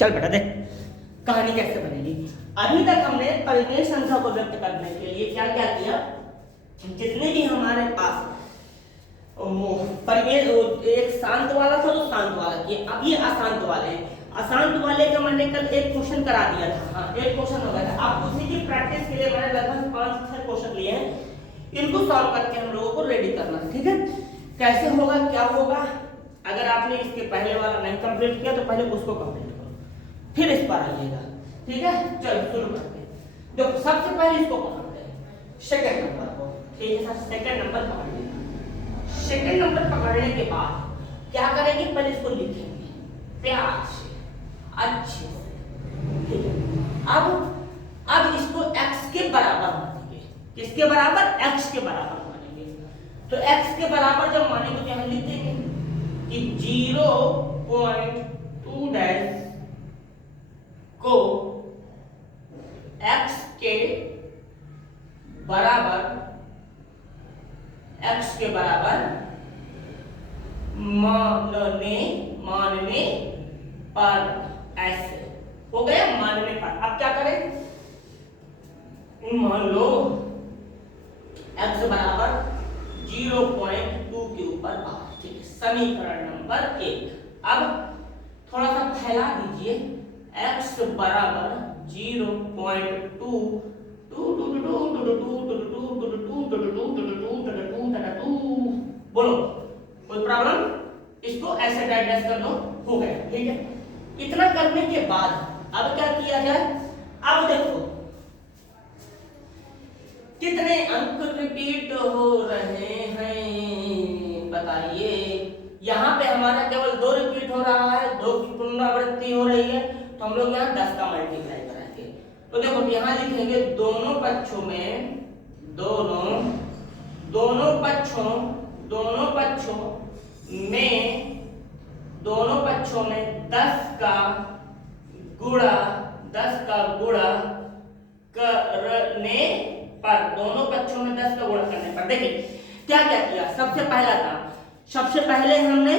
चल बेटा देख कहानी कैसे बनेगी। अभी तक हमने परिमेय संख्या को व्यक्त करने के लिए क्या क्या किया, जितने भी हमारे पास परिमेय, एक शांत वाला था तो शांत वाला किए, अब ये अशांत वाले हैं। अशांत वाले का मैंने कल एक क्वेश्चन करा दिया था, हाँ एक क्वेश्चन हो गया था। अब उसी की प्रैक्टिस के लिए मैंने लगभग 5-6 क्वेश्चन लिए हैं, इनको सॉल्व करके हम लोगों को रेडी करना है, ठीक है। कैसे होगा क्या होगा, अगर आपने इसके पहले वाला नहीं कंप्लीट किया तो पहले उसको कंप्लीट करो, फिर इस पर आइएगा, ठीक है। चलो शुरू करते हैं। देखो सबसे पहले इसको पकड़ते हैं, सेकंड नंबर को, ठीक है सर। सेकंड नंबर पकड़ लेना। सेकंड नंबर पकड़ने के बाद क्या करेंगे, पहले इसको लिखेंगे प्यार से, अच्छे से, ठीक है। अब इसको x के बराबर मानेंगे। किसके बराबर, x के बराबर मानेंगे। तो x के बराबर जब मानेंगे तो हम लिख देंगे कि 0.2 डैश को x के बराबर मानने पर, ऐसे हो गया मानने पर। अब क्या करें, मान लो x बराबर 0.2 के ऊपर बार, ठीक है। समीकरण नंबर 1। अब थोड़ा सा फैला दीजिए, x बराबर 0.2 बोलो कोई प्रॉब्लम, इसको ऐसे डाइजेस्ट कर दो, हो गया, ठीक है। इतना करने के बाद अब क्या किया जाए, अब देखो कितने अंक रिपीट हो रहे हैं बताइए। यहाँ पे हमारा केवल 2 रिपीट हो रहा है, 2 की पुनरावृत्ति हो रही है, तो हम लोग यहाँ 10 का मल्टीप्लाई करेंगे। तो देखो यहाँ लिखेंगे दोनों पक्षों में, दोनों पक्षों में 10 का गुणा करने पर, दोनों पक्षों में 10 का गुणा करने पर देखिए क्या क्या किया। सबसे पहला काम, सबसे पहले हमने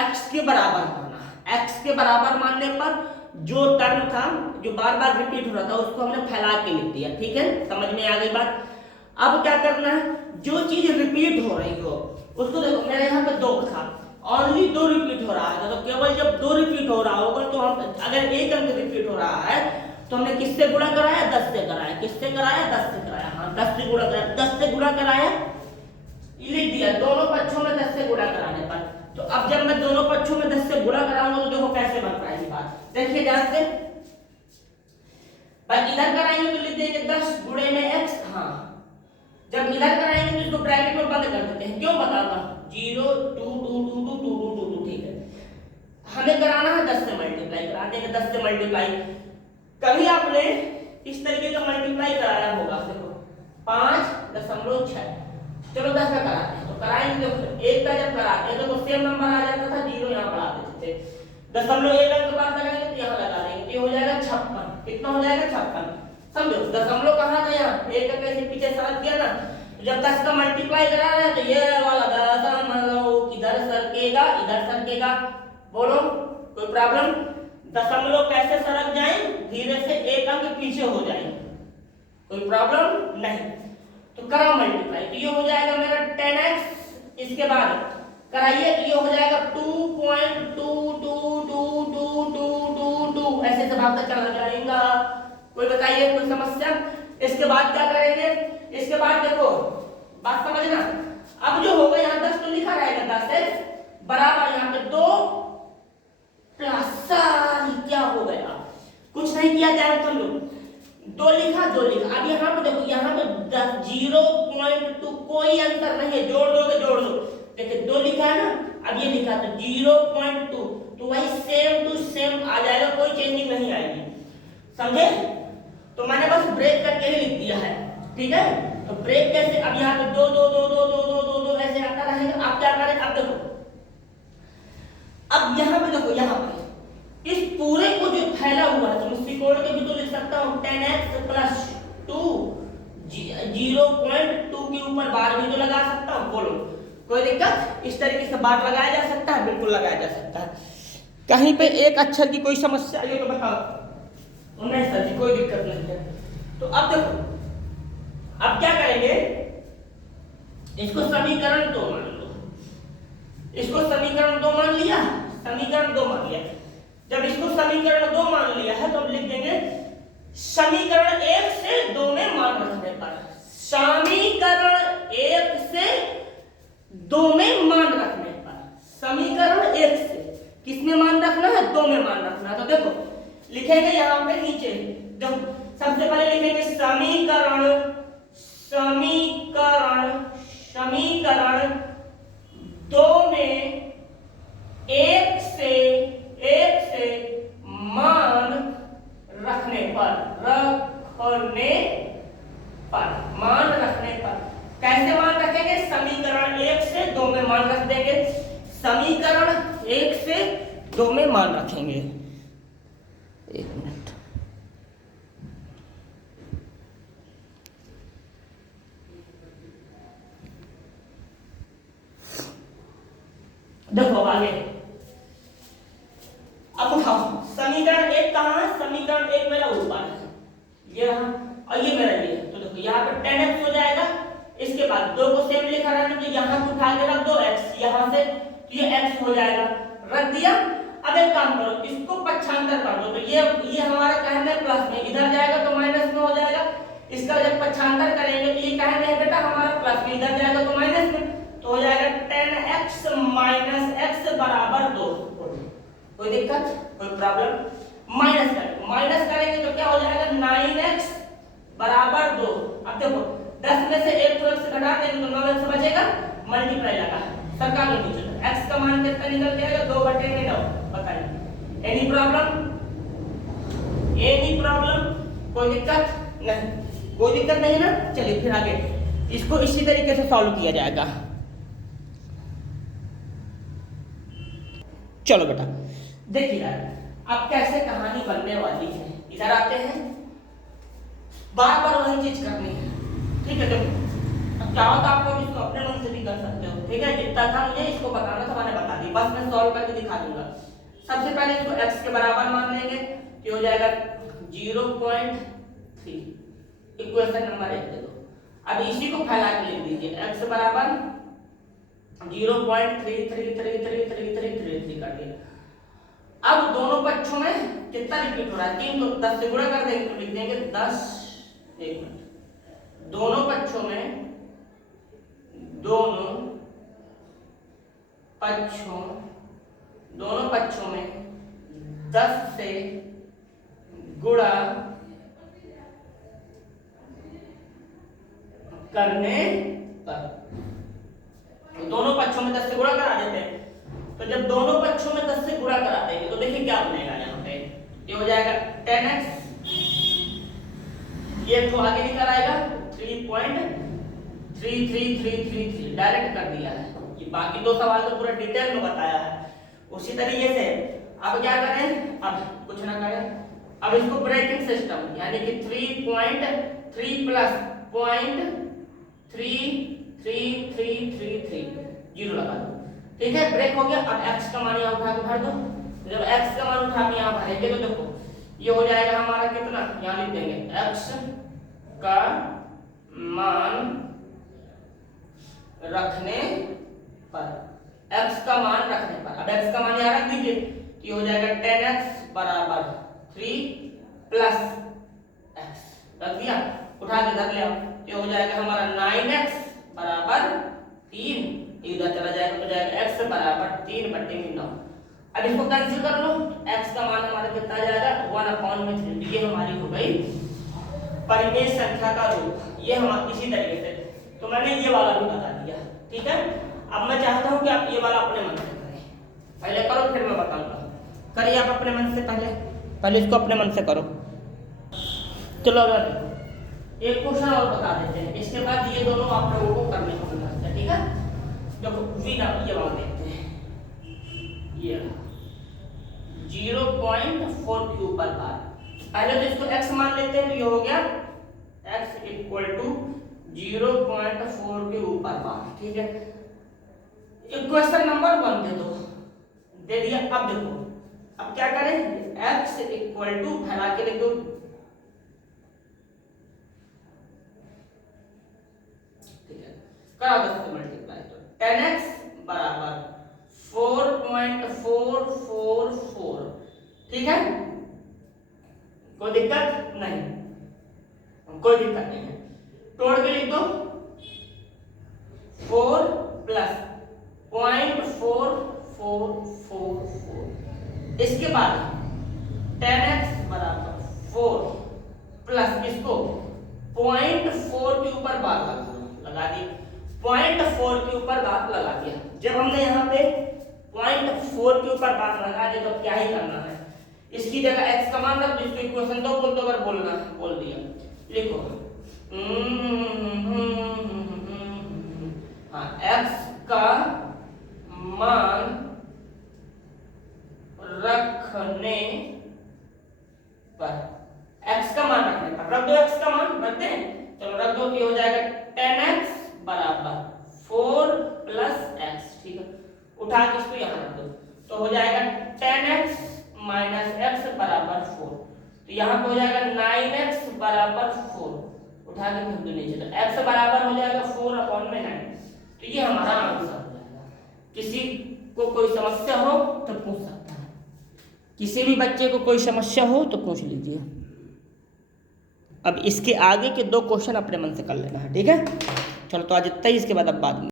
x के बराबर माना। x के बराबर मानने पर जो टर्म था जो बार बार रिपीट हो रहा था उसको हमने फैला के लिख दिया, ठीक है। समझ में आ गई बात। अब क्या करना है, जो चीज रिपीट हो रही हो उसको देखो, मेरे यहाँ पे 2 था, ओनली 2 रिपीट हो रहा है, तो केवल जब 2 रिपीट हो रहा होगा तो हम, अगर एक अंक रिपीट हो रहा है तो हमने किससे गुणा कराया, 10 से कराया। किससे कराया, 10 से कराया, हाँ 10 से गुणा कराया। 10 से गुणा कराया, लिख दिया दोनों पक्षों में 10 से गुणा कराने पर। तो अब जब मैं दोनों पक्षों में 10 से गुणा कराऊंगा तो देखो कैसे बन पाएगी बात, देखिए ध्यान से। पर इधर कराएंगे तो लिख देंगे 10 गुणे में x, हाँ जब इधर कराएंगे तो इसको ब्रैकेट में बंद कर देते हैं, क्यों बताता हूं, 0 2 2 2 2 2 2 2, ठीक है। हमें कराना है 10 से मल्टीप्लाई, करा देंगे 10 से मल्टीप्लाई। कभी आपने इस तरीके का मल्टीप्लाई कराया होगा, देखो 5.6, चलो 10 का कराते हैं, तो कराएंगे तो 1 का जब कराते हैं तो सेम नंबर आ जाता था, 0 यहाँ पर आ देते थे। 0.1 अंक बाद लगाएंगे तो यहाँ लगा देंगे, ये हो जाएगा 56। कितना हो जाएगा, 56। समझो दशमलव कहाँ था, यहाँ 1 का कैसे पीछे सरक गया ना। जब 10 का मल्टीप्लाई करा रहे हैं तो ये वाला दशमलव किधर सरकेगा, इधर सरकेगा, बोलो कोई प्रॉब्लम। दशमलव कैसे सरक जाए, धीरे से 1 अंक पीछे हो जाए, कोई प्रॉब्लम नहीं। तो करा मल्टीप्लाई, तो ये हो जाएगा मेरा 10x। इसके बाद कराइए तो ये हो जाएगा 2.2222222, ऐसे सब आपका चला जाएगा। कोई बताइए कोई समस्या। इसके बाद क्या करेंगे, इसके बाद देखो बात समझना। अब जो होगा यहाँ 10 तो लिखा रहेगा, 10x बराबर यहाँ पे 2 प्लस क्या हो गया, कुछ नहीं किया जाए तो लो 2 लिखा 2 लिखा। अब यहाँ पे देखो, यहाँ पे 0.2 कोई अंतर नहीं है, जोड़ दोगे जोड़ दो, देखिए 2 लिखा है ना, अब ये लिखा तो 0.2, तो वही सेम टू सेम आ जाएगा, कोई चेंजिंग नहीं आएगी, समझे। तो मैंने बस ब्रेक करके ही लिख दिया है, ठीक है। तो ब्रेक कैसे, अब यहाँ पे 2 2 2 2 2 2 2 2 ऐसे आता रहेगा। आप क्या करें, अब देखो, अब यहाँ पे देखो, यहाँ पे इस पूरे को जो फैला हुआ है, तो मैं त्रिकोण के भी तो लिख सकता हूँ 10x प्लस 2, 0.2 के ऊपर बार भी तो लगा सकता हूँ, बोलो कोई दिक्कत। इस तरीके से बार लगाया जा सकता है, बिल्कुल लगाया जा सकता है। कहीं पे एक अक्षर की कोई समस्या आई हो तो बताओ। नहीं सर जी कोई दिक्कत नहीं है। तो अब देखो, अब क्या करेंगे, इसको समीकरण 2 मान लो, इसको समीकरण 2 मान लिया, समीकरण 2 मान लिया। जब इसको समीकरण 2 मान लिया है तो हम लिख देंगे समीकरण 1 से 2 में मान रखने पर, समीकरण 1 से 2 में मान रखने पर, समीकरण 1 से किसमें मान रखना है, 2 में मान रखना है। तो देखो लिखेंगे यहां पे नीचे, जब सबसे पहले लिखेंगे समीकरण, समीकरण, समीकरण 2 में 1 से मान रखने पर, रखने पर, मान रखने पर। कैसे मान रखेंगे, समीकरण 1 से 2 में मान रख देंगे, समीकरण 1 से 2 में मान रखेंगे। एक मिनट, देखो आगे, अब उठाओ समीकरण 1 कहां है, समीकरण 1 मेरा ऊपर है, ये रहा, और ये मेरा ये। तो देखो यहाँ पर 10x हो जाएगा, इसके बाद 2 को सेम लिखा रहने तो यहाँ से उठा के रख दो x यहाँ से, तो ये x हो जाएगा, रख दिया। अब एक काम करो, इसको पक्षांतर कर दो, तो ये हमारा कहने प्लस में, इधर जाएगा तो माइनस में हो जाएगा, इसका जब पक्षांतर करेंगे तो ये कहने है बेटा हमारा प्लस में, इधर जाएगा तो माइनस में, तो हो जाएगा 10x माइनस x बराबर 2। कोई दिक्कत, कोई प्रॉब्लम। माइनस करेंगे तो क्या हो जाएगा 9x बराबर 2। अब देखो 10 में से 1 को x घटा देंगे तो 9x बचेगा, मल्टीप्लाई लगा सरका में पूछो x का मान कितना निकल के आएगा 2/9। बताइए एनी प्रॉब्लम, एनी प्रॉब्लम, कोई दिक्कत नहीं, कोई दिक्कत नहीं ना। चलिए फिर आगे इसको इसी तरीके से सॉल्व किया जाएगा। चलो बेटा देखिए यार अब कैसे कहानी बनने वाली है, इधर आते हैं, बार बार वही चीज करनी है, ठीक है। देखो अब चाहो तो आप लोग इसको अपने मन से भी कर सकते हो, ठीक है। जितना था मुझे इसको बताना था मैंने बता दी, बस मैं सॉल्व करके दिखा दूंगा। सबसे पहले इसको x के बराबर मान लेंगे, तो हो जाएगा 0.3, इक्वेशन नंबर 1 दे दो। अब इसी को फैला के लिख दीजिए, x बराबर 0.33333333 कर दिया। अब दोनों पक्षों में कितना रिपीट हो रहा है, 3, तो 10 से गुणा कर देंगे तो लिख देंगे 10, एक मिनट, दोनों पक्षों में, दोनों पक्षों में 10 से गुणा करने पर, दोनों पक्षों में 10 से गुणा करा देते हैं। तो जब दोनों पक्षों में 10 से गुणा करा देंगे तो देखिए क्या बनेगा, यहाँ पे ये हो जाएगा 10x, ये तो आगे निकल आएगा 3.33333, डायरेक्ट कर दिया है। ये बाकी 2 सवाल तो पूरा डिटेल में बताया है। उसी तरीके से अब क्या करें, अब कुछ ना करें, अब इसको ब्रेकिंग सिस्टम यानी कि 3.3 प्लस 0.33333 जीरो लगा दो, ठीक है। ब्रेक हो गया। अब x का मान यहाँ उठा के भर दो, जब x का मान उठा के यहाँ भरेंगे तो देखो ये हो जाएगा हमारा कितना, यहाँ लिख देंगे x का मान रखने पर, x का मान रखने पर। अब x का मान यहाँ रख दीजिए, ये हो जाएगा 10x बराबर 3 प्लस x, रख दिया, उठा के धर ले, ये हो जाएगा हमारा 9x बराबर 3, इधर चला जाएगा तो जाएगा x बराबर 3/9। अब इसको कैंसिल कर लो, x का मान हमारा कितना आ जाएगा 1/3। ये हमारी हो गई परिमेय संख्या का रूप, ये हम इसी तरीके से, तो मैंने ये वाला भी बता दिया, ठीक है। अब मैं चाहता हूं कि आप ये वाला अपने मन से करें, पहले करो फिर मैं बताऊंगा। करिए आप अपने मन से, पहले इसको अपने मन से करो। चलो अगर एक क्वेश्चन और बता देते हैं, इसके बाद ये दोनों आप लोगों को करने को मिलता है, ठीक है। देखो v ना ये वाला देखते हैं, ये 0.4 के ऊपर बार, पहले तो इसको x मान लेते हैं, तो ये हो गया x इक्वल टू 0.4 के ऊपर बार, ठीक है। इक्वेशन नंबर 1 दे दो, दे दिया। अब देखो अब क्या करें, x इक्वल टू फैला के लिख दो, ठीक है, करा 10 से मल्टीप्लाई, तो 10x बराबर 4.444, ठीक है, कोई दिक्कत नहीं, कोई दिक्कत नहीं है। तोड़ के लिख दो 4 प्लस 0.4444, इसके बाद 10x बराबर 4 प्लस इसको 0.4 के ऊपर बात लगा दी, 0.4 के ऊपर बात लगा दिया। जब हमने यहाँ पे 0.4 के ऊपर बात लगा दी तो क्या ही करना है, इसकी जगह x का मान रख दो, इसको इक्वेशन दो बोल दो, अगर बोलना है बोल दिया, लिखो हाँ x का मान रखने पर, x का मान रखने पर रख दो, x का मान रखते हैं, चलो रख दो, कि हो जाएगा 10x बराबर 4 प्लस x, ठीक है, उठा के इसको यहाँ रख दो, तो हो जाएगा 10x माइनस x बराबर 4, तो यहाँ पे हो जाएगा 9x बराबर 4, उठा के रख दो नीचे, तो x बराबर हो जाएगा 4/9, तो ये हमारा आंसर हो जाएगा। किसी को कोई समस्या हो तो पूछ सकता है, किसी भी बच्चे को कोई समस्या हो तो पूछ लीजिए। अब इसके आगे के 2 क्वेश्चन अपने मन से कर लेना है, ठीक है, चलो तो आज इतना ही, इसके बाद अब बाद में